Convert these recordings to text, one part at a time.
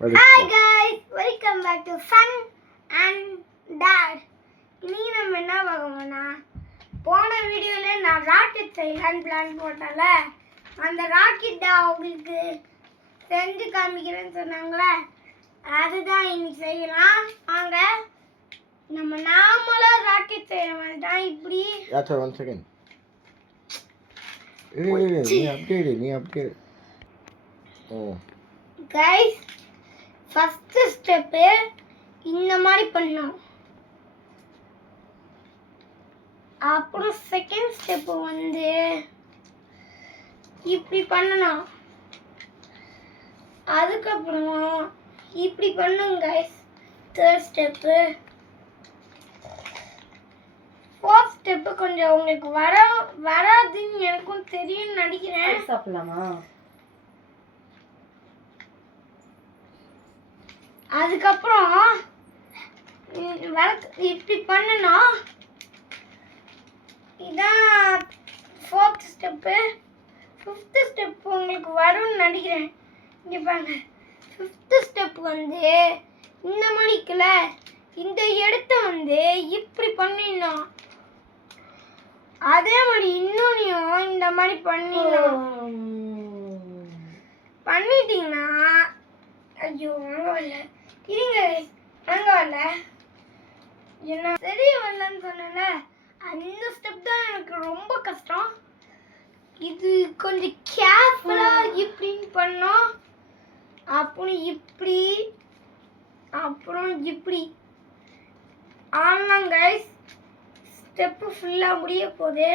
Hi guys, welcome back to Fun and Dad. இன்னைக்கு நம்ம என்ன பார்க்கணும்னா போன வீடியோல நான் ராக்கெட் செய்யலான்னு பிளான் போட்டல அந்த ராக்கெட் உங்களுக்கு செஞ்சு காமிக்கிறேன்னு சொன்னாங்களே அதுதான் இன்னைக்கு செய்யலாம். வாங்க நம்ம நார்மலா ராக்கெட் செய்ய வேண்டாம் இப்படி. Yacha, 1 second. நீ அப்படியே. Oh. Guys, ஃபர்ஸ்ட் ஸ்டெப் இந்த மாதிரி பண்ணணும். அப்புறம் செகண்ட் ஸ்டெப் வந்து இப்படி பண்ணணும். அதுக்கப்புறம் இப்படி பண்ணுங்க guys. Third step. Fourth step கொஞ்சம் உங்களுக்கு வராதுன்னு எனக்கும் தெரியும்னு நினைக்கிறேன். சாப்பிடலாமா? அதுக்கப்புறம் இப்படி பண்ணணும். இதான் ஃபோர்த் ஸ்டெப்பு. ஃபிஃப்த் ஸ்டெப் உங்களுக்கு வரும்னு நினைக்கிறேன். இங்கே பாருங்க, ஃபிஃப்த் ஸ்டெப் வந்து இந்த மாதிரிக்குல இந்த இடத்த வந்து இப்படி பண்ணிடணும். அதே மாதிரி இன்னொன்னையும் இந்த மாதிரி பண்ணிடணும். பண்ணிட்டீங்கன்னா ஐயோ அங்கே வரல, இருங்க அங்கே வரல, என்ன சரி வரலன்னு சொன்னல அந்த ஸ்டெப் தான் எனக்கு ரொம்ப கஷ்டம். இது கொஞ்சம் கேர்ஃபுல்லாக இப்படின்னு பண்ணோம். அப்புறம் இப்படி அப்புறம் இப்படி ஆனாங்க கைஸ். ஸ்டெப்பு ஃபுல்லாக முடிய போகுது.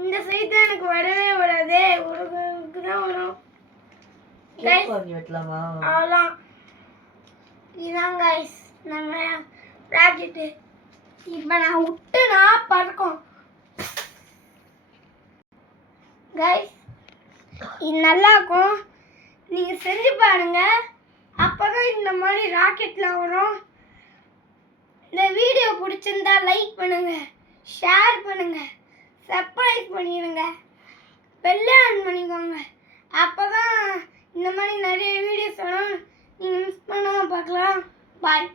இந்த சைடு தான் எனக்கு வரவே வராது, ஒரு தான் வரும். அவ்வளோதான், இதுதான் கைஸ் நம்ம ராக்கெட்டு. இப்போ நான் விட்டுனா பறக்கும் கைஸ். இது நல்லா இருக்கும், நீங்கள் செஞ்சு பாருங்க. அப்போதான் இந்த மாதிரி ராக்கெட்லாம் வரும். இந்த வீடியோ பிடிச்சிருந்தா லைக் பண்ணுங்க, ஷேர் பண்ணுங்க, சப்ஸ்கிரைப் பண்ணிடுங்க, பெல் ஆன் பண்ணிக்கோங்க. அப்போதான் இந்த மாதிரி நிறைய வீடியோஸ் வரும், நீங்கள் மிஸ் பண்ணாமல் பார்க்கலாம். பாய்.